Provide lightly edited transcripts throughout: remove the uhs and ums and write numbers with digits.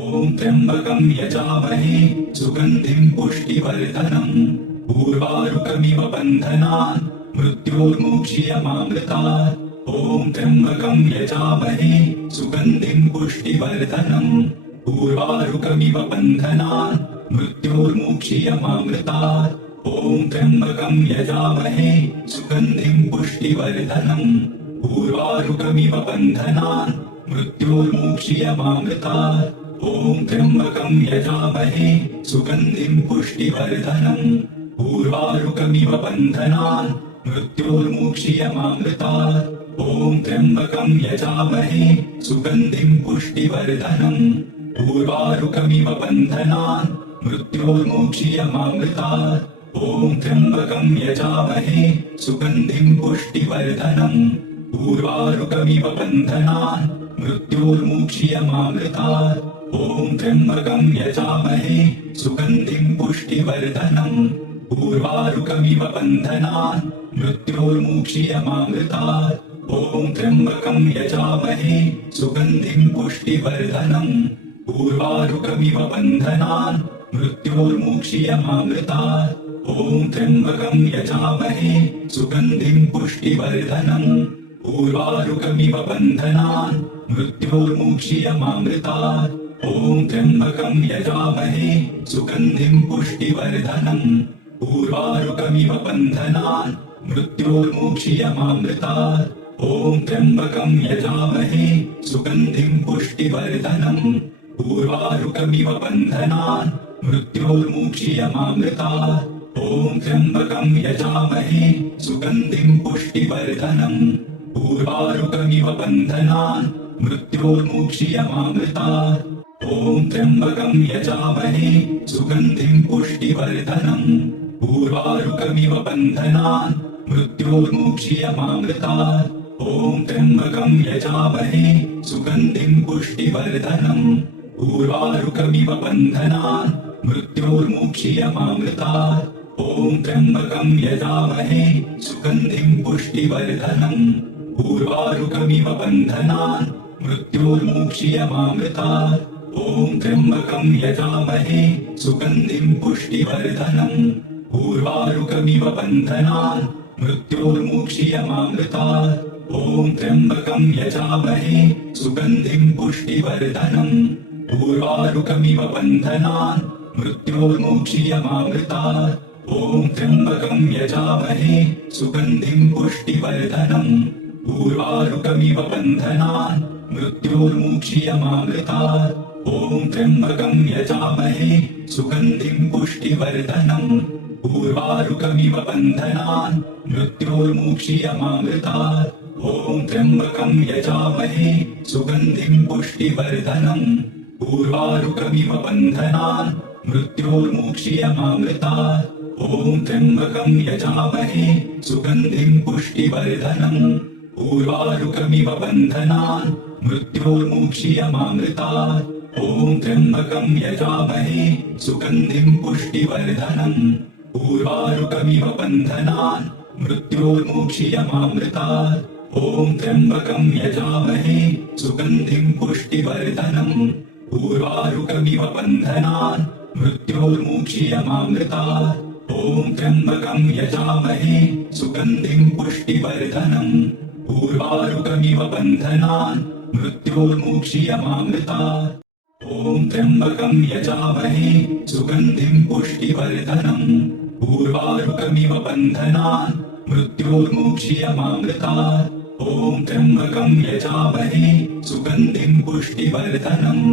ॐ त्र्यम्बकं यजामहे सुगन्धिं पुष्टिवर्धनम् उर्वारुकमिव बन्धनान् मृत्योर्मुक्षीयमामृतात्। ॐ त्र्यम्बकं यजामहे सुगन्धिं पुष्टिवर्धनम् उर्वारुकमिव बन्धनान् मृत्योर्मुक्षीयमामृतात्। ॐ त्र्यम्बकं यजामहे सुगन्धिं पुष्टिवर्धनम् उर्वारुकमिव बन्धनान् मृत्योर्मुक्षीयमामृतात्। ॐ त्र्यम्बकं यजामहे सुगन्धिं पुष्टिवर्धनम् उर्वारुकमिव बन्धनान् मृत्योर्मुक्षीयमामृतात्। ॐ त्र्यम्बकं यजामहे सुगन्धिं पुष्टिवर्धनम् उर्वारुकमिव बन्धनान् मृत्योर्मुक्षीयमामृतात्। ॐ त्र्यम्बकं यजामहे सुगन्धिं पुष्टिवर्धनम् उर्वारुकमिव बन्धनान् मृत्योर्मुक्षीयमामृतात्। ॐ त्र्यम्बकं यजामहे सुगन्धिं पुष्टिवर्धनम् उर्वारुकमिव बन्धनान् मृत्योर्मुक्षीयमामृतात्। ॐ त्र्यम्बकं यजामहे सुगन्धिं पुष्टिवर्धनम् उर्वारुकमिव बन्धनान् मृत्योर्मुक्षीयमामृतात्। ॐ त्र्यम्बकं यजामहे सुगन्धिं पुष्टिवर्धनम् उर्वारुकमिव बन्धनान् मृत्योर्मुक्षीयमामृतात्। ॐ त्र्यम्बकं यजामहे सुगन्धिं पुष्टिवर्धनम् उर्वारुकमिव बन्धनान् मृत्योर्मुक्षीयमामृतात्। ॐ त्र्यम्बकं यजामहे सुगन्धिं पुष्टिवर्धनम् उर्वारुकमिव बन्धनान् मृत्योर्मुक्षीयमामृतात्। ॐ त्र्यम्बकं यजामहे सुगन्धिं पुष्टिवर्धनम् उर्वारुकमिव बन्धनान् मृत्योर्मुक्षीयमामृतात्। ॐ त्र्यम्बकं यजामहे सुगन्धिं पुष्टिवर्धनम् उर्वारुकमिव बन्धनान् मृत्योर्मुक्षीयमामृतात्। ॐ त्र्यम्बकं यजामहे सुगन्धिं पुष्टिवर्धनम् उर्वारुकमिव बन्धनान् मृत्योर्मुक्षीयमामृतात्। ॐ त्र्यम्बकं यजामहे सुगन्धिं पुष्टिवर्धनम् उर्वारुकमिव बन्धनान् मृत्योर्मुक्षीयमामृतात्। ॐ त्र्यम्बकं यजामहे सुगन्धिं पुष्टिवर्धनम् उर्वारुकमिव बन्धनान् मृत्योर्मुक्षीयमामृतात्। ॐ त्र्यम्बकं यजामहे सुगन्धिं पुष्टिवर्धनम् उर्वारुकमिव बन्धनान् मृत्योर्मुक्षीयमामृतात्। ॐ त्र्यम्बकं यजामहे सुगन्धिं पुष्टिवर्धनम् उर्वारुकमिव बन्धनान् मृत्योर्मुक्षीयमामृतात्। ॐ त्र्यम्बकं यजामहे सुगन्धिं पुष्टिवर्धनम् उर्वारुकमिव बन्धनान् मृत्योर्मुक्षीयमामृतात्। ॐ त्र्यम्बकं यजामहे सुगन्धिं पुष्टिवर्धनम् उर्वारुकमिव बन्धनान् मृत्योर्मुक्षीयमामृतात्। ॐ त्र्यम्बकं यजामहे सुगन्धिं पुष्टिवर्धनम् उर्वारुकमिव बन्धनान् मृत्योर्मुक्षीयमामृतात्। ॐ त्र्यम्बकं यजामहे सुगन्धिं पुष्टिवर्धनम् उर्वारुकमिव बन्धनान् मृत्योर्मुक्षीयमामृतात्। ॐ त्र्यम्बकं यजामहे सुगन्धिं पुष्टिवर्धनम् उर्वारुकमिव बन्धनान् मृत्योर्मुक्षीयमामृतात्। ॐ त्र्यम्बकं यजामहे सुगन्धिं पुष्टिवर्धनम् उर्वारुकमिव बन्धनान् मृत्योर्मुक्षीयमामृतात्। ॐ त्र्यम्बकं यजामहे सुगन्धिं पुष्टिवर्धनम् उर्वारुकमिव बन्धनान् मृत्योर्मुक्षीयमामृतात्। ॐ त्र्यम्बकं यजामहे सुगन्धिं पुष्टिवर्धनम्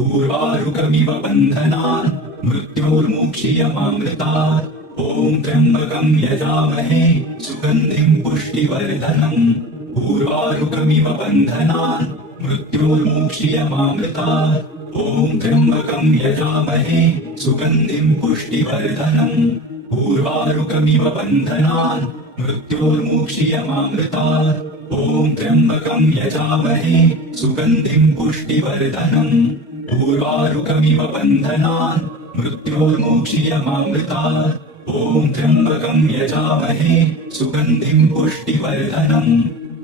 उर्वारुकमिव बन्धनान् मृत्योर्मुक्षीयमामृतात्। ॐ त्र्यम्बकं यजामहे सुगन्धिं पुष्टिवर्धनम् उर्वारुकमिव बन्धनान् मृत्योर्मुक्षीयमामृतात्। ॐ त्र्यम्बकं यजामहे सुगन्धिं पुष्टिवर्धनम् उर्वारुकमिव बन्धनान् मृत्योर्मुक्षीयमामृतात्। ॐ त्र्यम्बकं यजामहे सुगन्धिं पुष्टिवर्धनम् उर्वारुकमिव बन्धनान् मृत्योर्मुक्षीयमामृतात्। ॐ त्र्यम्बकं यजामहे सुगन्धिं पुष्टिवर्धनम्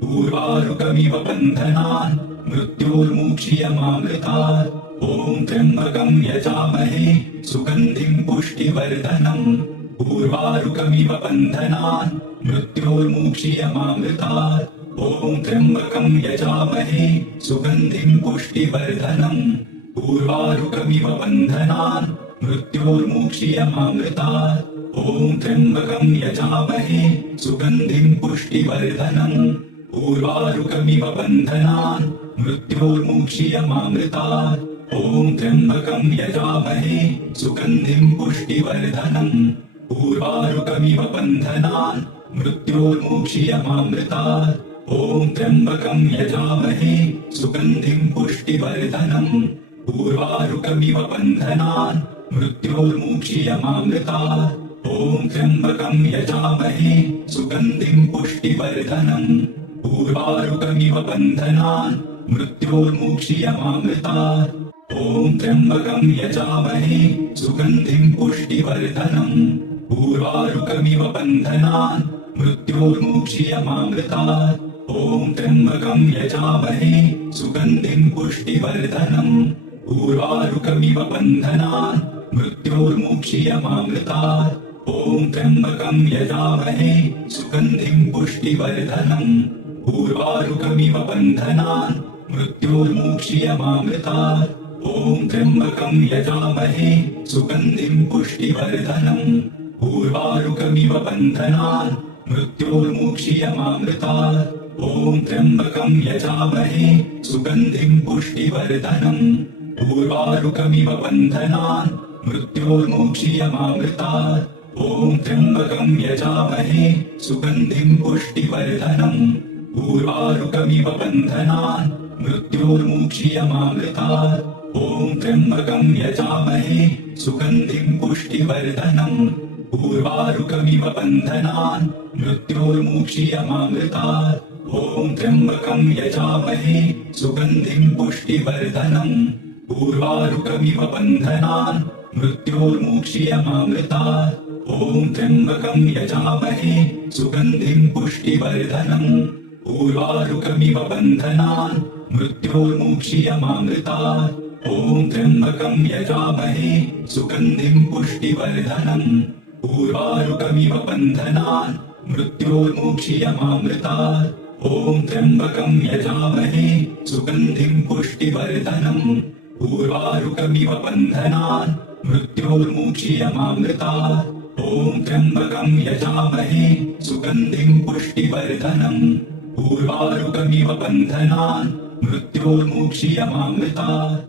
पूर्वारुकमिव बन्धनान् मृत्योर्मुक्षीयमामृतात्। ॐ त्र्यम्बकं यजामहे सुगन्धिं पुष्टिवर्धनम्। पूर्वारुकमिव बन्धनान् मृत्योर्मुक्षीयमामृतात्। ॐ त्र्यम्बकं यजामहे सुगन्धिं पुष्टिवर्धनम्। पूर्वारुकमिव बन्धनान् मृत्योर्मुक्षीयमामृतात्। ॐ त्र्यम्बकं यजामहे सुगन्धिं पुष्टिवर्धनम्। पूर्वारुकमिव बन्धनान् मृत्योर्मुक्षीयमामृतात्। ॐ त्र्यम्बकं यजामहे सुगन्धिं पुष्टिवर्धनम्। पूर्वारुकमिव बन्धनान् मृत्योर्मुक्षीयमामृतात्। ॐ त्र्यम्बकं यजामहे सुगन्धिं पुष्टिवर्धनम्। पूर्वारुकमिव बन्धनान् मृत्योर्मुक्षीयमामृतात्। ॐ त्र्यम्बकं यजामहे सुगन्धिं पुष्टिवर्धनम्। पूर्वारुकमिव बन्धनान् मृत्योर्मुक्षीयमामृतात्। ॐ त्र्यम्बकं यजामहे सुगन्धिं पुष्टिवर्धनम्। पूर्वारुकमिव बन्धनान् मृत्योर्मुक्षीयमामृतात्। ॐ त्र्यम्बकं यजामहे सुगन्धिं पुष्टिवर्धनम्। पूर्वारुकमिव बन्धनान् मृत्योर्मुक्षीयमामृतात्। ॐ त्र्यम्बकं यजामहे सुगन्धिं पुष्टिवर्धनम्। पूर्वारुकमिव बन्धनान् मृत्योर्मुक्षीयमामृतात्। ॐ त्र्यम्बकं यजामहे सुगन्धिं पुष्टिवर्धनम्। पूर्वारुकमिव बन्धनान् मृत्योर्मुक्षीयमामृतात्। ॐ त्र्यम्बकं यजामहे सुगन्धिं पुष्टिवर्धनम्। पूर्वारुकमिव बन्धनान् मृत्योर्मुक्षीयमामृतात्। ॐ त्र्यम्बकं यजामहे सुगन्धिं पुष्टिवर्धनम्। पूर्वारुकमिव बन्धनान् मृत्योर्मुक्षीयमामृतात्। ॐ त्र्यम्बकं यजामहे सुगन्धिं पुष्टिवर्धनम्। पूर्वारुकमिव बन्धनान् मृत्योर्मुक्षीयमामृतात्। ॐ त्र्यम्बकं यजामहे सुगन्धिं पुष्टिवर्धनम्। पूर्वारुकमिव बन्धनान् मृत्योर्मुक्षीयमामृतात्। ॐ त्र्यम्बकं यजामहे सुगन्धिं पुष्टिवर्धनम्। पूर्वारुकमिव बन्धनान् मृत्योर्मुक्षीयमामृतात्। ॐ त्र्यम्बकं यजामहे सुगन्धिं पुष्टिवर्धनम्। पूर्वारुकमिव बन्धनान् मृत्योर्मुक्षीयमामृतात्। ॐ त्र्यम्बकं यजामहे सुगन्धिं पुष्टिवर्धनम्। पूर्वारुकमिव बन्धनान् मृत्योर्मुक्षीयमामृतात्। ॐ त्र्यम्बकं यजामहे सुगन्धिं पुष्टिवर्धनम्। पूर्वारुकमिव बन्धनान् मृत्योर्मुक्षीयमामृतात्।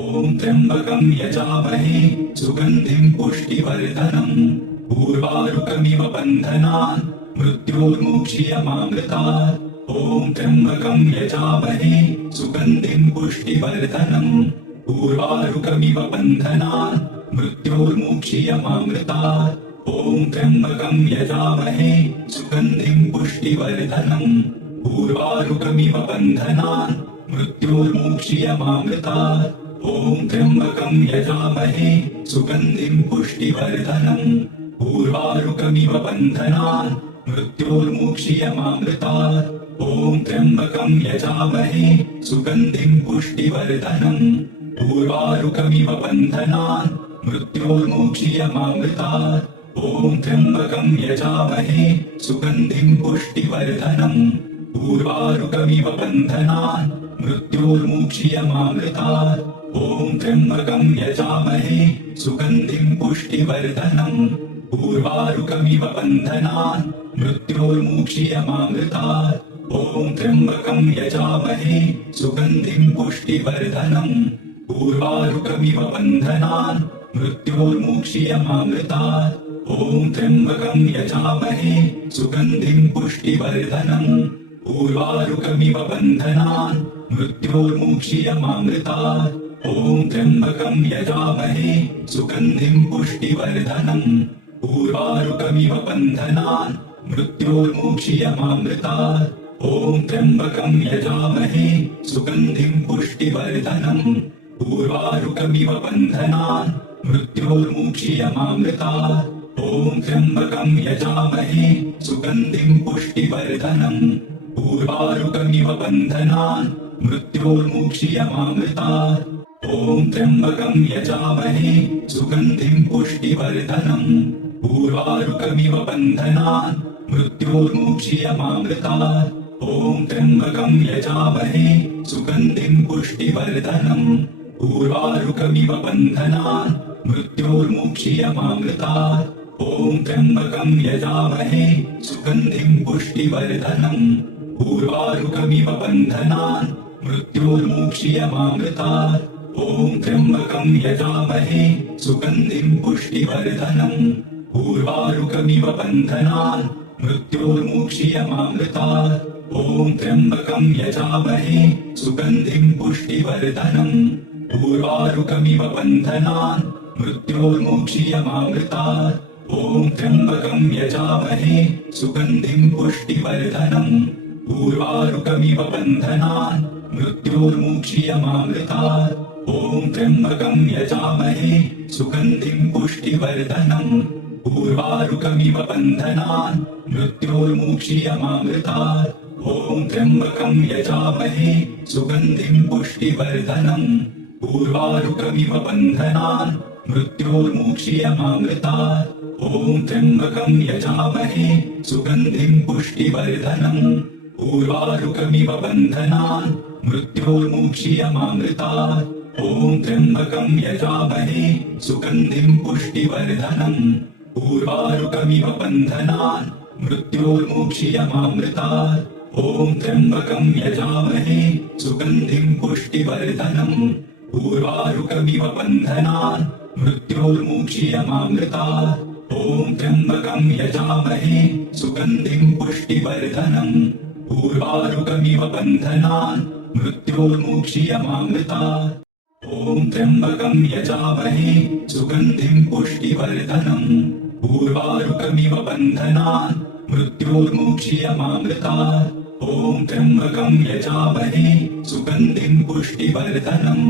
ॐ त्र्यम्बकं यजामहे सुगन्धिं पुष्टिवर्धनम्। पूर्वारुकमिव बन्धनान् मृत्योर्मुक्षीयमामृतात्। ॐ त्र्यम्बकं यजामहे सुगन्धिं पुष्टिवर्धनम्। पूर्वारुकमिव बन्धनान् मृत्योर्मुक्षीयमामृतात्। ॐ त्र्यम्बकं यजामहे सुगन्धिं पुष्टिवर्धनम्। पूर्वारुकमिव बन्धनान् मृत्योर्मुक्षीयमामृतात्। ॐ त्र्यम्बकं यजामहे सुगन्धिं पुष्टिवर्धनम्। पूर्वारुकमिव बन्धनान् मृत्योर्मुक्षीयमामृतात्। ॐ त्र्यम्बकं यजामहे सुगन्धिं पुष्टिवर्धनम्। पूर्वारुकमिव बन्धनान् मृत्योर्मुक्षीयमामृतात्। ॐ त्र्यम्बकं यजामहे सुगन्धिं पुष्टिवर्धनम्। पूर्वारुकमिव बन्धनान् मृत्योर्मुक्षीयमामृतात्। ॐ त्र्यम्बकं यजामहे सुगन्धिं पुष्टिवर्धनम्। पूर्वारुकमिव बन्धनान् मृत्योर्मुक्षीयमामृतात्। ॐ त्र्यम्बकं यजामहे सुगन्धिं पुष्टिवर्धनम्। पूर्वारुकमिव बन्धनान् मृत्योर्मुक्षीयमामृतात्। ॐ त्र्यम्बकं यजामहे सुगन्धिं पुष्टिवर्धनम्। पूर्वारुकमिव बन्धनान् मृत्योर्मुक्षीयमामृतात्। ॐ त्र्यम्बकं यजामहे सुगन्धिं पुष्टिवर्धनम्। पूर्वारुकमिव बन्धनान् मृत्योर्मुक्षीयमामृतात्। ॐ त्र्यम्बकं यजामहे सुगन्धिं पुष्टिवर्धनम्। पूर्वारुकमिव बन्धनान् मृत्योर्मुक्षीयमामृतात्। ॐ त्र्यम्बकं यजामहे सुगन्धिं पुष्टिवर्धनम्। ऊर्वारुकमिव बन्धनान् मृत्योर्मुक्षीयमामृतात्। ॐ त्र्यम्बकं यजामहे सुगन्धिं पुष्टिवर्धनम्। ऊर्वारुकमिव बन्धनान् मृत्योर्मुक्षीयमामृतात्। ॐ त्र्यम्बकं यजामहे सुगन्धिं पुष्टिवर्धनम्। ऊर्वारुकमिव बन्धनान् मृत्योर्मुक्षीयमामृतात्। ॐ त्र्यम्बकं यजामहे सुगन्धिं पुष्टिवर्धनम्। ऊर्वारुकमिव बन्धनान् मृत्योर्मुक्षीयमामृतात्। ॐ त्र्यम्बकं यजामहे सुगन्धिं पुष्टिवर्धनम्। ऊर्वारुकमिव बन्धनान् मृत्योर्मुक्षीयमामृतात्। ॐ त्र्यम्बकं यजामहे सुगन्धिं पुष्टिवर्धनम्। ऊर्वारुकमिव बन्धनान् मृत्योर्मुक्षीयमामृतात्। ॐ त्र्यम्बकं यजामहे सुगन्धिं पुष्टिवर्धनम्। ऊर्वारुकमिव बन्धनान् मृत्योर्मुक्षीयमामृतात्। ॐ त्र्यम्बकं यजामहे सुगन्धिं पुष्टिवर्धनम्। ऊर्वारुकमिव बन्धनान् मृत्योर्मुक्षीयमामृतात्। ॐ त्र्यम्बकं यजामहे सुगन्धिं पुष्टिवर्धनम्। ऊर्वारुकमिव बन्धनान् मृत्योर्मुक्षीयमामृतात्। ॐ त्र्यम्बकं यजामहे सुगन्धिं पुष्टिवर्धनम्। ऊर्वारुकमिव बन्धनान् मृत्योर्मुक्षीयमामृतात्। ॐ त्र्यम्बकं यजामहे सुगन्धिं पुष्टिवर्धनम्। ऊर्वारुकमिव बन्धनान् मृत्योर्मुक्षीयमामृतात्। ॐ त्र्यम्बकं यजामहे सुगन्धिं पुष्टिवर्धनम्। ऊर्वारुकमिव बन्धनान् मृत्योर्मुक्षीयमामृतात्। ॐ त्र्यम्बकं यजामहे सुगन्धिं पुष्टिवर्धनम्। ऊर्वारुकमिव बन्धनान् मृत्योर्मुक्षीयमामृतात्। ॐ त्र्यम्बकं यजामहे सुगन्धिं पुष्टिवर्धनम्। ऊर्वारुकमिव बन्धनान् मृत्योर्मुक्षीयमामृतात्। ॐ त्र्यम्बकं यजामहे सुगन्धिं पुष्टिवर्धनम्।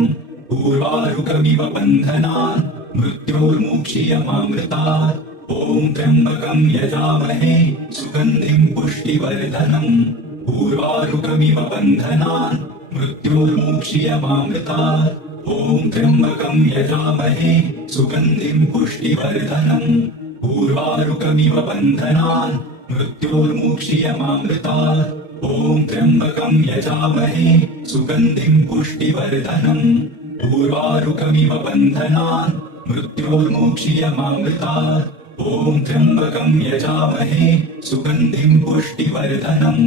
ऊर्वारुकमिव बन्धनान् मृत्योर्मुक्षीयमामृतात्। ॐ त्र्यम्बकं यजामहे सुगन्धिं पुष्टिवर्धनम्। ऊर्वारुकमिव बन्धनान् मृत्योर्मुक्षीयमामृतात्। ॐ त्र्यम्बकं यजामहे सुगन्धिं पुष्टिवर्धनम्। ऊर्वारुकमिव बन्धनान् मृत्योर्मुक्षीयमामृतात्। ॐ त्र्यम्बकं यजामहे सुगन्धिं पुष्टिवर्धनम्। ऊर्वारुकमिव बन्धनान् मृत्योर्मुक्षीयमामृतात्। ॐ त्र्यम्बकं यजामहे सुगन्धिं पुष्टिवर्धनम्।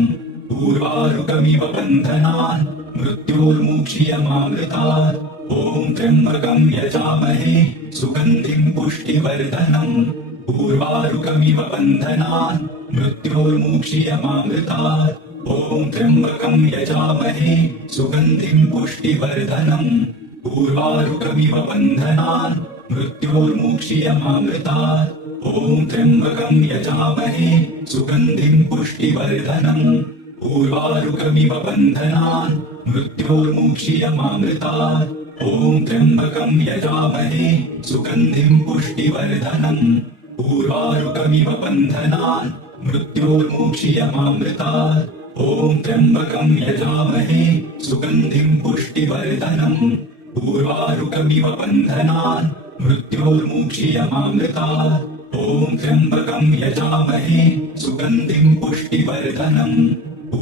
ऊर्वारुकमिव बन्धनान् मृत्योर्मुक्षीयमामृतात्। ॐ त्र्यम्बकं यजामहे सुगन्धिं पुष्टिवर्धनम्। ऊर्वारुकमिव बन्धनान् मृत्योर्मुक्षीयमामृतात्। ॐ त्र्यम्बकं यजामहे सुगन्धिं पुष्टिवर्धनम्। ऊर्वारुकमिव बन्धनान् मृत्योर्मुक्षीयमामृतात्। ॐ त्र्यम्बकं यजामहे सुगन्धिं पुष्टिवर्धनम्। ऊर्वारुकमिव बन्धनान् मृत्योर्मुक्षीयमामृतात्। ॐ त्र्यम्बकं यजामहे सुगन्धिं पुष्टिवर्धनम्। ऊर्वारुकमिव बन्धनान् मृत्योर्मुक्षीयमामृतात्। ॐ त्र्यम्बकं यजामहे सुगन्धिं पुष्टिवर्धनम्। ऊर्वारुकमिव बन्धनान् मृत्योर्मुक्षीयमामृतात्। ॐ त्र्यम्बकं यजामहे सुगन्धिं पुष्टिवर्धनम्।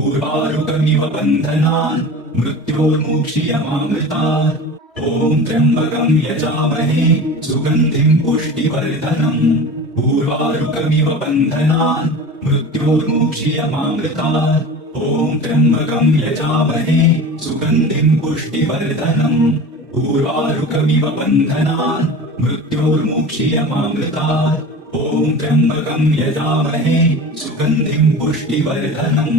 ऊर्वारुकमिव बन्धनान् मृत्योर्मुक्षीयमामृतात्। ॐ त्र्यम्बकं यजामहे सुगन्धिं पुष्टिवर्धनम्। ऊर्वारुकमिव बन्धनान् मृत्योर्मुक्षीयमामृतात्। ॐ त्र्यम्बकं यजामहे सुगन्धिं पुष्टिवर्धनम्। ऊर्वारुकमिव बन्धनान् मृत्योर्मुक्षीयमामृतात्। ॐ त्र्यम्बकं यजामहे सुगन्धिं पुष्टिवर्धनम्।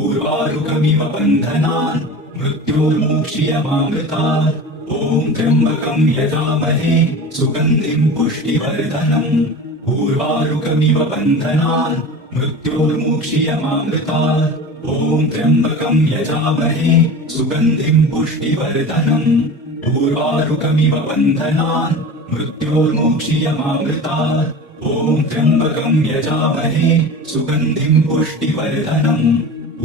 ऊर्वारुकमिव बन्धनान् मृत्योर्मुक्षीयमामृतात्। ॐ त्र्यम्बकं यजामहे सुगन्धिं पुष्टिवर्धनम्। ऊर्वारुकमिव बन्धनान् मृत्योर्मुक्षीयमामृतात्। ॐ त्र्यम्बकं यजामहे सुगन्धिं पुष्टिवर्धनम्। ऊर्वारुकमिव बन्धनान् मृत्योर्मुक्षीयमामृतात्। ॐ त्र्यम्बकं यजामहे सुगन्धिं पुष्टिवर्धनम्।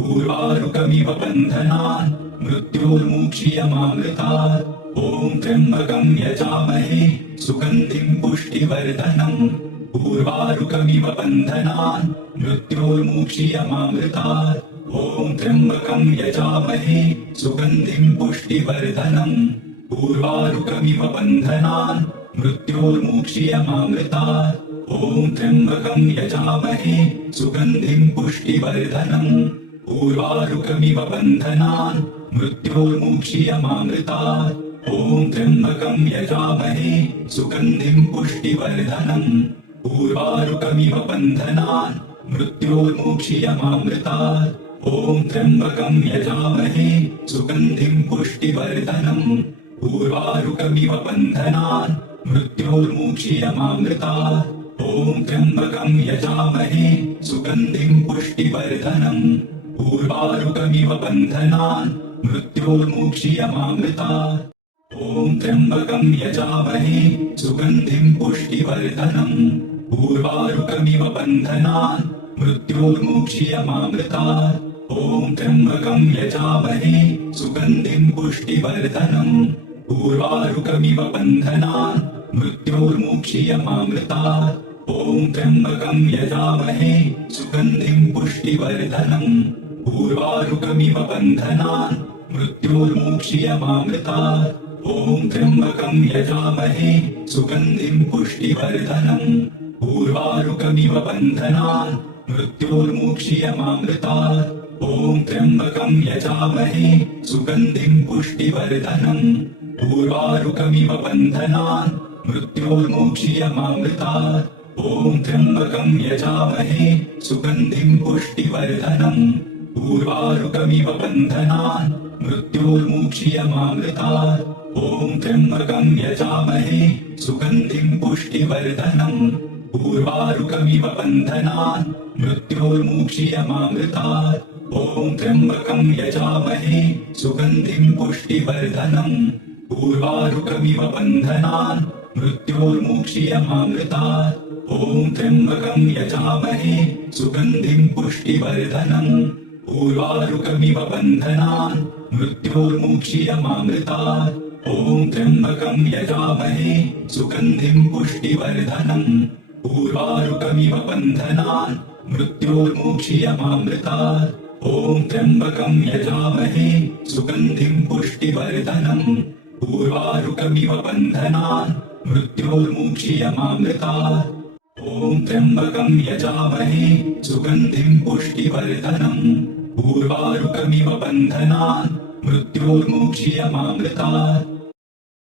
ऊर्वारुकमिव बन्धनान् मृत्योर्मुक्षीयमामृतात् ॐ त्र्यम्बकं यजामहे सुगन्धिं पुष्टिवर्धनम् ऊर्वारुकमिव बन्धनान् मृत्योर्मुक्षीयमामृतात् ॐ त्र्यम्बकं यजामहे सुगन्धिं पुष्टिवर्धनम् ऊर्वारुकमिव बन्धनान् मृत्योर्मुक्षीयमामृतात् ॐ त्र्यम्बकं यजामहे सुगन्धिं पुष्टिवर्धनम् ऊर्वारुकमिव बन्धनान् मृत्योर्मुक्षीयमामृतात् ॐ त्र्यम्बकं यजामहे सुगन्धिं पुष्टिवर्धनम् ऊर्वारुकमिव बन्धनान् मृत्योर्मुक्षीयमामृतात् ॐ त्र्यम्बकं यजामहे सुगन्धिं पुष्टिवर्धनम् ऊर्वारुकमिव बन्धनान् मृत्योर्मुक्षीयमामृतात् ॐ त्र्यम्बकं यजामहे सुगन्धिं पुष्टिवर्धनम् ऊर्वारुकमिव बन्धनान् मृत्योर्मुक्षीयमामृतात् ॐ त्र्यम्बकं यजामहे सुगन्धिं पुष्टिवर्धनम् ऊर्वारुकमिव बन्धनान् मृत्योर्मुक्षीयमामृतात् ॐ त्र्यम्बकं यजामहे सुगन्धिं पुष्टिवर्धनम् ऊर्वारुकमिव बन्धनान् मृत्योर्मुक्षीयमामृतात् ॐ त्र्यम्बकं यजामहे सुगन्धिं पुष्टिवर्धनम् ऊर्वारुकमिव बन्धनान् मृत्योर्मुक्षीयमामृतात् ॐ त्र्यम्बकं यजामहे सुगन्धिं पुष्टिवर्धनम् ऊर्वारुकमिव बन्धनान् मृत्योर्मुक्षीयमामृतात् ॐ त्र्यम्बकं यजामहे सुगन्धिं पुष्टिवर्धनम् ऊर्वारुकमिव बन्धनान् मृत्योर्मुक्षीयमामृतात् ॐ त्र्यम्बकं यजामहे सुगन्धिं पुष्टिवर्धनम् ऊर्वारुकमिव बन्धनान् मृत्योर्मुक्षीयमामृतात् ॐ त्र्यम्बकं यजामहे सुगन्धिं पुष्टिवर्धनम् ऊर्वारुकमिव बन्धनान् मृत्योर्मुक्षीयमामृतात् ॐ त्र्यम्बकं यजामहे सुगन्धिं पुष्टिवर्धनम् ऊर्वारुकमिव बन्धनान् मृत्योर्मुक्षीयमामृतात् ॐ त्र्यम्बकं यजामहे सुगन्धिं पुष्टिवर्धनम् ऊर्वारुकमिव बन्धनान् मृत्योर्मुक्षीयमामृतात् ॐ त्र्यम्बकं यजामहे सुगन्धिं पुष्टिवर्धनम् ऊर्वारुकमिव बन्धनान् मृत्योर्मुक्षीयमामृतात् ॐ त्र्यम्बकं यजामहे सुगन्धिं पुष्टिवर्धनम् ऊर्वारुकमिव बन्धनान् मृत्योर्मुक्षीयमामृतात् ॐ त्र्यम्बकं यजामहे सुगन्धिं पुष्टिवर्धनम् ऊर्वारुकमिव बन्धनान् मृत्योर्मुक्षीयमामृतात्